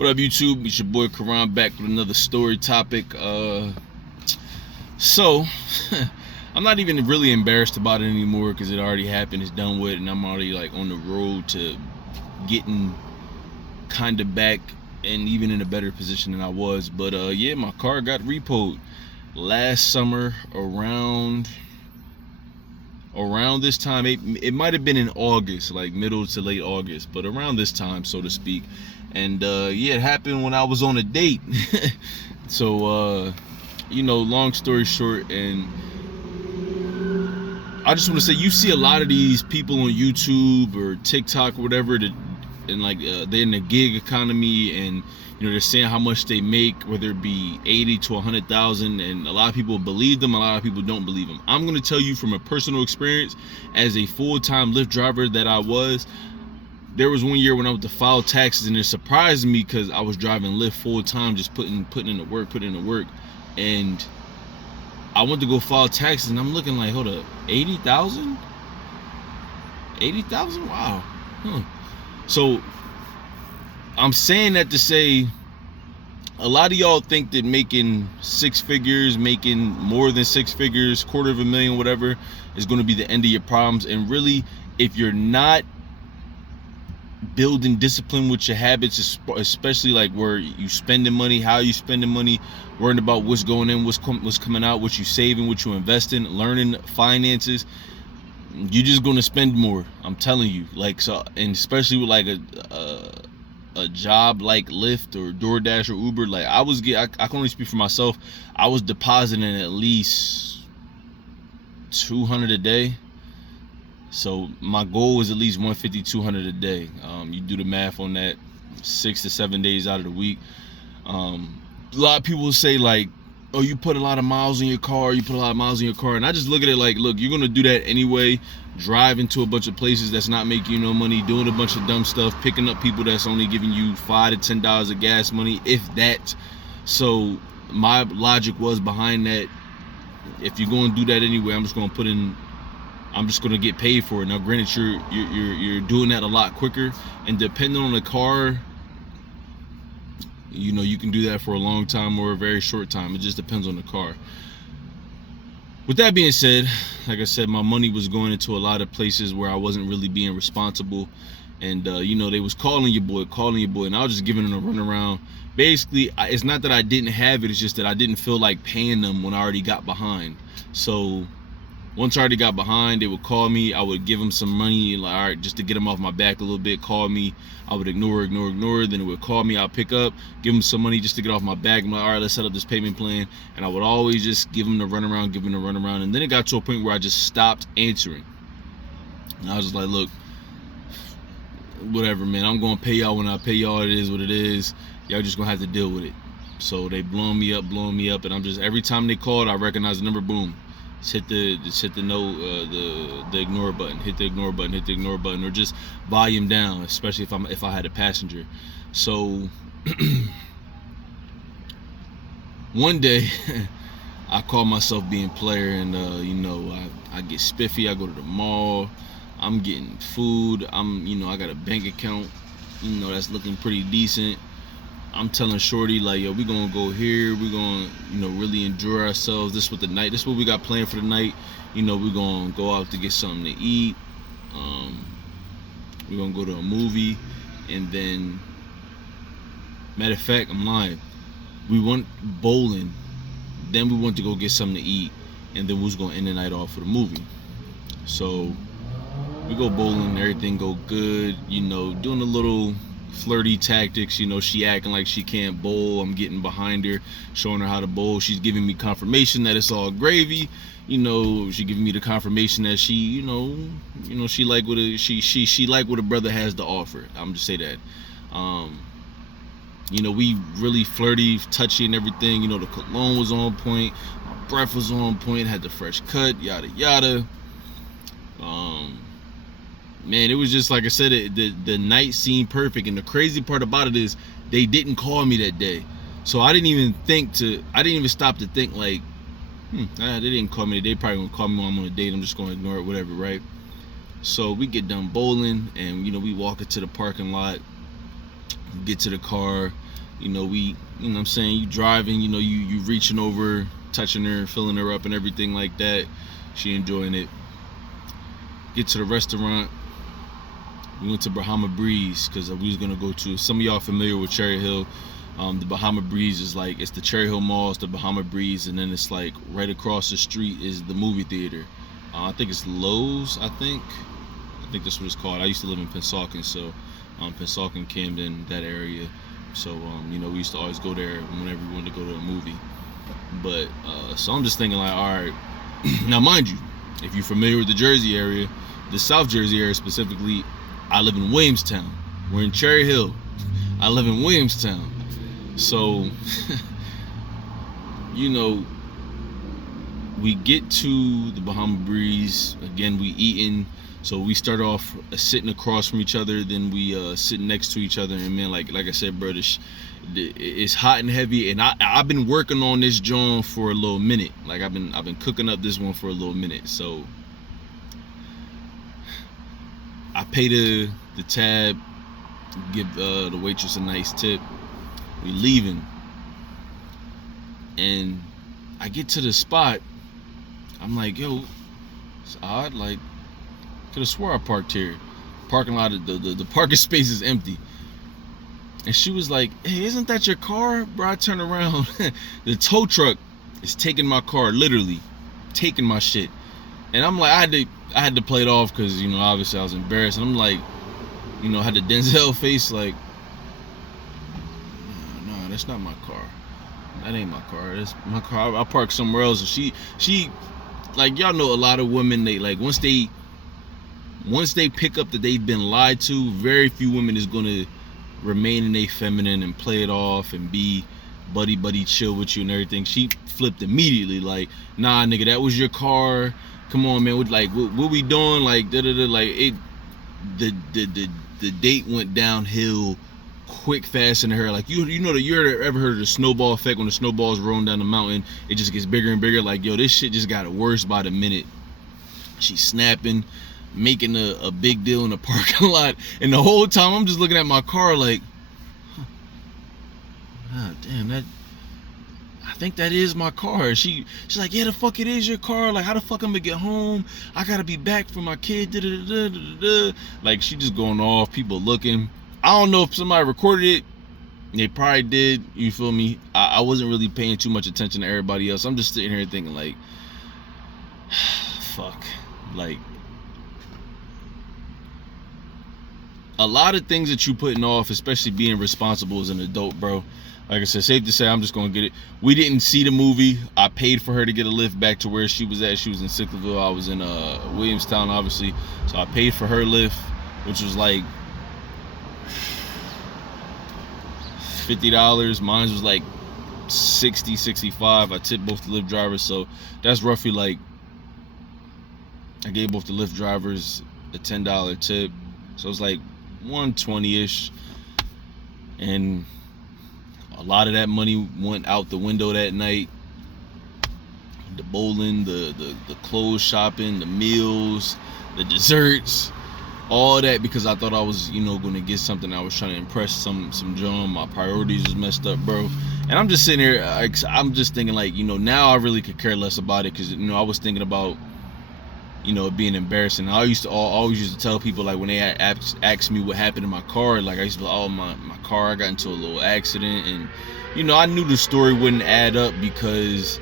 What up, YouTube? It's your boy Karan back with another story topic. So I'm not even really embarrassed about it anymore because it already happened. It's done with, and I'm already like on the road to getting kind of back and even in a better position than I was. But yeah, my car got repoed last summer around this time. It might have been in August, like middle to late August, but around this time, so to speak. And yeah, it happened when I was on a date. So long story short, and I just want to say, you see a lot of these people on YouTube or TikTok or whatever that, and like they're in the gig economy, and they're saying how much they make, whether it be 80 to 100,000, and a lot of people believe them, a lot of people don't believe them. I'm going to tell you from a personal experience, as a full-time Lyft driver that I was. There was one year when I went to file taxes, and it surprised me because I was driving Lyft full-time, just putting in the work, and I went to go file taxes, and I'm looking like, hold up, 80,000? 80,000? Wow. So I'm saying that to say, a lot of y'all think that making six figures, making more than six figures, $250,000, whatever, is going to be the end of your problems. And really, if you're not building discipline with your habits, especially like where you spending money, how you spending money, worrying about what's going in, what's coming out, what you saving, what you investing, learning finances, you're just going to spend more. I'm telling you. Like, so, and especially with like a job like Lyft or DoorDash or Uber, like I can only speak for myself. I was depositing at least $200 a day. So my goal was at least 150, 200 a day. You do the math on that, 6 to 7 days out of the week. A lot of people say like, oh, you put a lot of miles in your car, and I just look at it like, look, you're gonna do that anyway, driving to a bunch of places that's not making you no money, doing a bunch of dumb stuff, picking up people that's only giving you $5 to $10 of gas money, if that. So my logic was behind that, if you're gonna do that anyway, I'm just gonna get paid for it. Now granted, you're doing that a lot quicker, and depending on the car, you can do that for a long time or a very short time. It just depends on the car. With that being said, like I said, my money was going into a lot of places where I wasn't really being responsible, and they was calling your boy, and I was just giving them a runaround. Basically, it's not that I didn't have it, it's just that I didn't feel like paying them when I already got behind. So once I already got behind, they would call me. I would give them some money, like, all right, just to get them off my back a little bit. Call me. I would ignore. Then it would call me. I'll pick up, give them some money just to get off my back. I'm like, all right, let's set up this payment plan. And I would always just give them the runaround, And then it got to a point where I just stopped answering. And I was just like, look, whatever, man. I'm going to pay y'all when I pay y'all. It is what it is. Y'all just going to have to deal with it. So they blowing me up. And I'm just, every time they called, I recognize the number, boom. Just hit the ignore button, hit the ignore button, or just volume down, especially if I had a passenger. So one day I call myself being player, and I get spiffy. I go to the mall, I'm getting food, I got a bank account, that's looking pretty decent. I'm telling shorty, like, yo, we gonna go here, we gonna really enjoy ourselves. This what we got planned for the night. We gonna go out to get something to eat, we're gonna go to a movie, and then, matter of fact, I'm lying, we went bowling, then we went to go get something to eat, and then we was gonna end the night off for the movie. So we go bowling, everything go good, doing a little flirty tactics. She acting like she can't bowl. I'm getting behind her, showing her how to bowl. She's giving me confirmation that it's all gravy. She giving me the confirmation that she, she like what a brother has to offer. I'm just say that. We really flirty, touchy, and everything. The cologne was on point, my breath was on point, had the fresh cut, yada yada. Man, it was just, like I said, the night seemed perfect. And the crazy part about it is they didn't call me that day. So I didn't even stop to think like, they didn't call me. They probably gonna call me when I'm on a date. I'm just gonna ignore it, whatever, right? So we get done bowling, and we walk into the parking lot, get to the car. what I'm saying, you driving, you reaching over, touching her, filling her up and everything like that. She enjoying it. Get to the restaurant. We went to Bahama Breeze because we was gonna go to. Some of y'all familiar with Cherry Hill. The Bahama Breeze is like, it's the Cherry Hill Mall, it's the Bahama Breeze, and then it's like right across the street is the movie theater. I think it's Lowe's. I think that's what it's called. I used to live in Pennsauken, so Pennsauken, Camden, that area. So we used to always go there whenever we wanted to go to a movie. But so I'm just thinking like, all right. Now mind you, if you're familiar with the Jersey area, the South Jersey area specifically, I live in Williamstown. We're in Cherry Hill. I live in Williamstown. So we get to the Bahama Breeze. Again, we eating. So we start off sitting across from each other, then we sitting next to each other, and man, like I said, bro, it's hot and heavy, and I've been working on this joint for a little minute. Like I've been cooking up this one for a little minute. So I pay the tab, give the waitress a nice tip. We leaving, and I get to the spot. I'm like, yo, it's odd. Like, could have swore I parked here. Parking lot, the parking space is empty. And she was like, hey, isn't that your car? Bro, I turn around. The tow truck is taking my car, literally taking my shit. And I'm like, I had to play it off because, obviously I was embarrassed. And I'm like, had the Denzel face, like, no, that's not my car. That ain't my car. That's my car. I parked somewhere else. And she, like, y'all know a lot of women, they like, once they pick up that they've been lied to, very few women is gonna remain in their feminine and play it off and be buddy chill with you and everything. She flipped immediately, like, nah, nigga, that was your car. Come on, man. What we doing? Like, like it. The date went downhill quick, fast in her. Like, you ever heard of the snowball effect? When the snowball's rolling down the mountain, it just gets bigger and bigger. Like, yo, this shit just got worse by the minute. She's snapping, making a big deal in the parking lot, and the whole time I'm just looking at my car like, ah, damn, I think that is my car. She's like, yeah, the fuck it is your car. Like, how the fuck I'm gonna get home? I gotta be back for my kid. Like, she just going off. People looking. I don't know if somebody recorded it. They probably did. You feel me? I wasn't really paying too much attention to everybody else. I'm just sitting here thinking like, fuck. Like, a lot of things that you putting off, especially being responsible as an adult, bro. Like I said, safe to say, I'm just gonna get it. We didn't see the movie. I paid for her to get a lift back to where she was at. She was in Sicklerville. I was in Williamstown, obviously. So I paid for her lift, which was like $50. Mine was like $60, $65. I tipped both the Lyft drivers, so that's roughly like, I gave both the Lyft drivers a $10 tip, so it's like $120-ish, and a lot of that money went out the window that night. The bowling, the clothes shopping, the meals, the desserts, all that, because I thought I was, gonna get something. I was trying to impress some John. My priorities was messed up, bro. And I'm just sitting here, I'm just thinking like, now I really could care less about it, because I was thinking about, it being embarrassing. I always used to tell people, like, when they asked me what happened in my car, like, I used to be like, oh, my car, I got into a little accident, and I knew the story wouldn't add up, because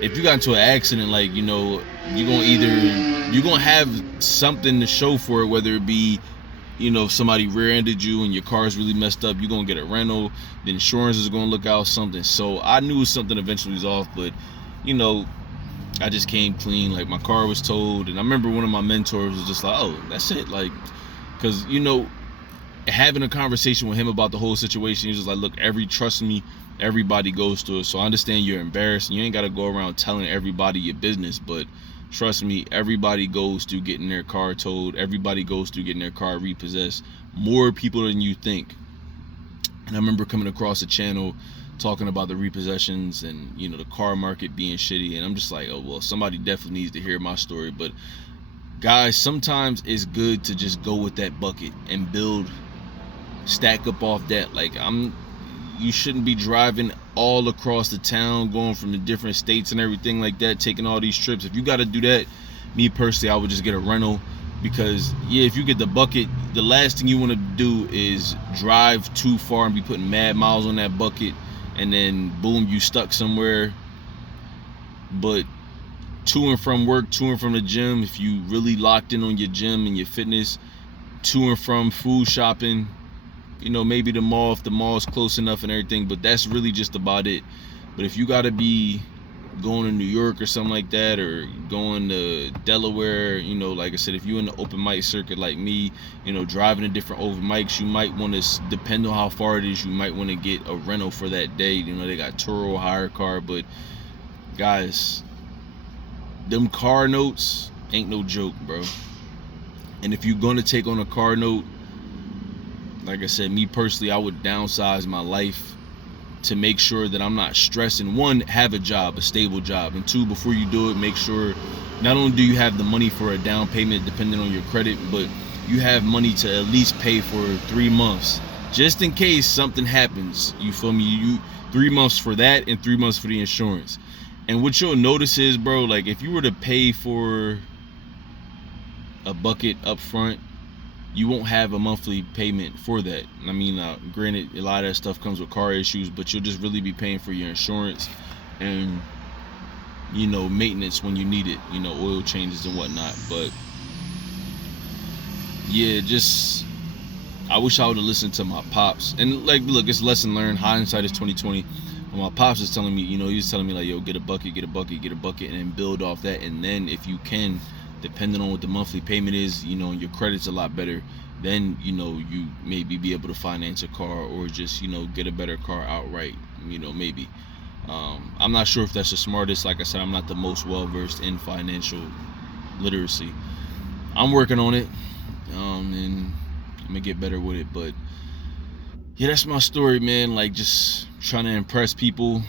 if you got into an accident, like, you're gonna have something to show for it, whether it be, if somebody rear-ended you and your car is really messed up, you're gonna get a rental, the insurance is gonna look out something. So I knew something eventually was off, but I just came clean. Like, my car was towed, and I remember one of my mentors was just like, oh, that's it. Like, because having a conversation with him about the whole situation, he was just like, look, trust me, everybody goes through it. So I understand you're embarrassed, and you ain't got to go around telling everybody your business, but trust me, everybody goes through getting their car towed. Everybody goes through getting their car repossessed. More people than you think. And I remember coming across a channel talking about the repossessions and the car market being shitty, and I'm just like, oh well, somebody definitely needs to hear my story. But guys, sometimes it's good to just go with that bucket and stack up off that. Like, you shouldn't be driving all across the town, going from the different states and everything like that, taking all these trips. If you got to do that, me personally, I would just get a rental. Because yeah, if you get the bucket, the last thing you want to do is drive too far and be putting mad miles on that bucket, and then boom, you stuck somewhere. But to and from work, to and from the gym, if you really locked in on your gym and your fitness, to and from food shopping, maybe the mall if the mall's close enough and everything, but that's really just about it. But if you got to be going to New York or something like that, or going to Delaware, like I said, if you're in the open mic circuit like me, driving to different open mics, you might want to, depend on how far it is, you might want to get a rental for that day. They got Turo, hire car, but guys, them car notes ain't no joke, bro. And if you're gonna take on a car note, like I said, me personally, I would downsize my life to make sure that I'm not stressing. One, have a job, a stable job. And two, before you do it, make sure not only do you have the money for a down payment depending on your credit, but you have money to at least pay for 3 months. Just in case something happens. You feel me? You 3 months for that and 3 months for the insurance. And what you'll notice is, bro, like if you were to pay for a bucket up front, you won't have a monthly payment for that. I mean, granted, a lot of that stuff comes with car issues, but you'll just really be paying for your insurance and, maintenance when you need it, oil changes and whatnot. But yeah, I wish I would have listened to my pops. And like, look, it's lesson learned. Hindsight is 2020. When my pops was telling me, he was telling me like, yo, get a bucket, and then build off that. And then if you can, depending on what the monthly payment is, and your credit's a lot better, then, you maybe be able to finance a car or just, get a better car outright, maybe. I'm not sure if that's the smartest. Like I said, I'm not the most well-versed in financial literacy. I'm working on it, and I'm gonna get better with it. But yeah, that's my story, man. Like, just trying to impress people,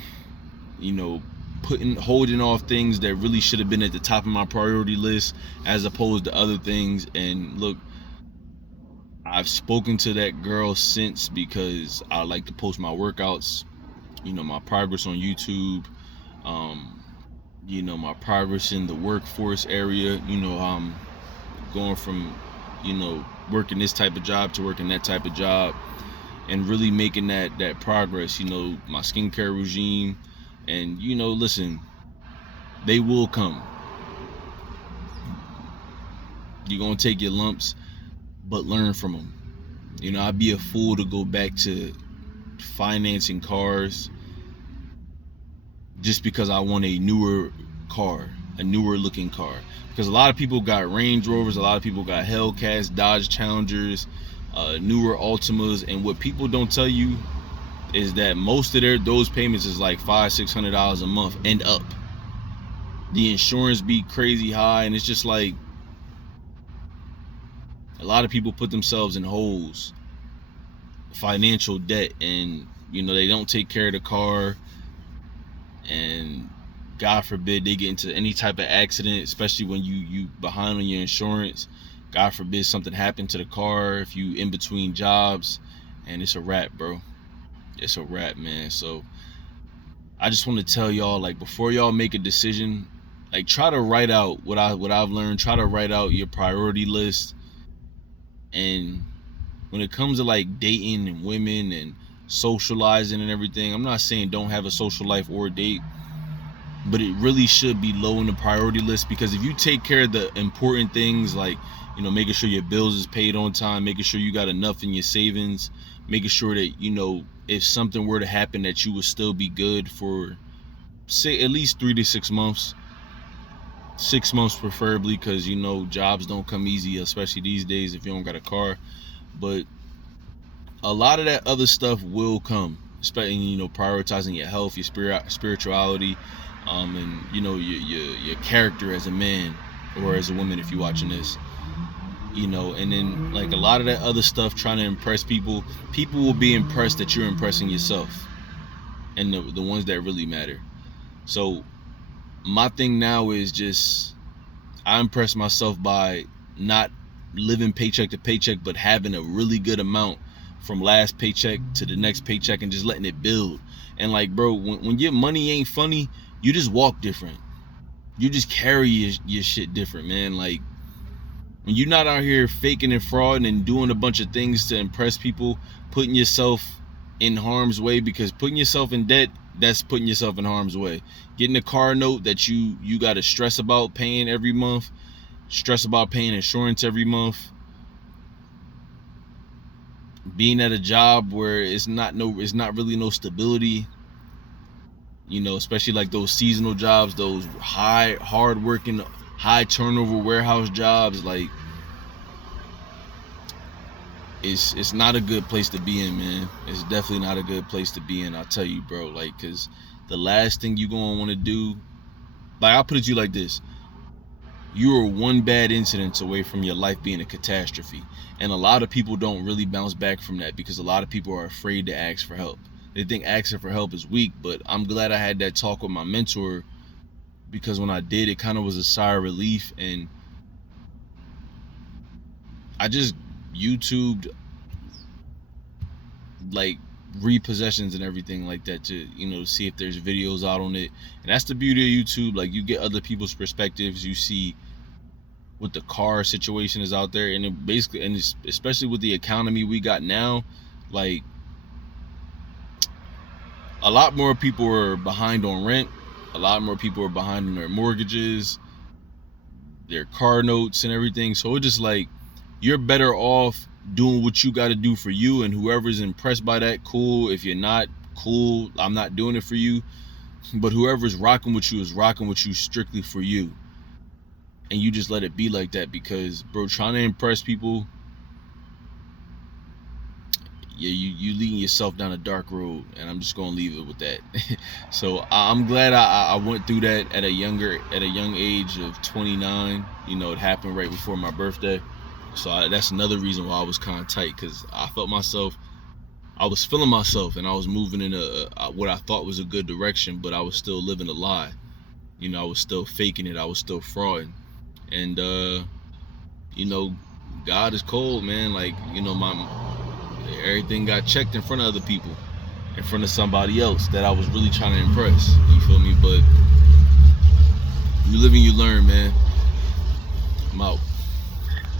holding off things that really should have been at the top of my priority list as opposed to other things. And look, I've spoken to that girl since, because I like to post my workouts, my progress on YouTube, my progress in the workforce area. I'm going from, working this type of job to working that type of job, and really making that progress, my skincare regime. And listen, they will come. You're gonna take your lumps, but learn from them. I'd be a fool to go back to financing cars just because I want a newer car, a newer looking car. Because a lot of people got Range Rovers, a lot of people got Hellcats, Dodge Challengers, newer Altimas, and what people don't tell you is that most of those payments is like $500-$600 a month and up. The insurance be crazy high, and it's just like a lot of people put themselves in holes, financial debt, and they don't take care of the car, and God forbid they get into any type of accident, especially when you behind on your insurance. God forbid something happened to the car if you in between jobs, and it's a wrap, bro. It's a wrap, man. So I just want to tell y'all, like, before y'all make a decision, like, try to write out what I've learned. Try to write out your priority list. And when it comes to like dating and women and socializing and everything, I'm not saying don't have a social life or date, but it really should be low in the priority list. Because if you take care of the important things, like, making sure your bills is paid on time, making sure you got enough in your savings, making sure that, if something were to happen, that you would still be good for, say, at least 3 to 6 months. 6 months preferably, because jobs don't come easy, especially these days if you don't got a car. But a lot of that other stuff will come, especially prioritizing your health, your spirituality, and your character as a man or as a woman if you're watching this. And then like a lot of that other stuff, trying to impress people will be impressed that you're impressing yourself, and the ones that really matter. So my thing now is just, I impress myself by not living paycheck to paycheck, but having a really good amount from last paycheck to the next paycheck and just letting it build. And like, bro, when your money ain't funny, you just walk different. You just carry your shit different, man. Like, when you're not out here faking and frauding and doing a bunch of things to impress people, putting yourself in harm's way, because putting yourself in debt, that's putting yourself in harm's way. Getting a car note that you got to stress about paying every month, stress about paying insurance every month, being at a job where it's not really no stability, especially like those seasonal jobs, those hard working, high turnover warehouse jobs. Like, it's not a good place to be in, man. It's definitely not a good place to be in, I'll tell you, bro. Like, because the last thing you gonna want to do, like, I'll put it to you like this: you are one bad incident away from your life being a catastrophe. And a lot of people don't really bounce back from that because a lot of people are afraid to ask for help. They think asking for help is weak. But I'm glad I had that talk with my mentor, because when I did, it kind of was a sigh of relief. And I just YouTubed like repossessions and everything like that to see if there's videos out on it. And that's the beauty of YouTube. Like, you get other people's perspectives. You see what the car situation is out there, and it basically, and especially with the economy we got now, like, a lot more people are behind on rent, a lot more people are behind on their mortgages, their car notes and everything. So it's just like, you're better off doing what you got to do for you, and whoever's impressed by that, cool. If you're not, cool, I'm not doing it for you. But whoever's rocking with you is rocking with you strictly for you, and you just let it be like that. Because, bro, trying to impress people, yeah, you leading yourself down a dark road, and I'm just gonna leave it with that. So I'm glad I went through that at a young age of 29. It happened right before my birthday. So that's another reason why I was kind of tight, because I was feeling myself, and I was moving in what I thought was a good direction, but I was still living a lie. I was still faking it. I was still frauding. And God is cold, man. Like, everything got checked in front of other people, in front of somebody else that I was really trying to impress. You feel me? But you live and you learn, man. I'm out.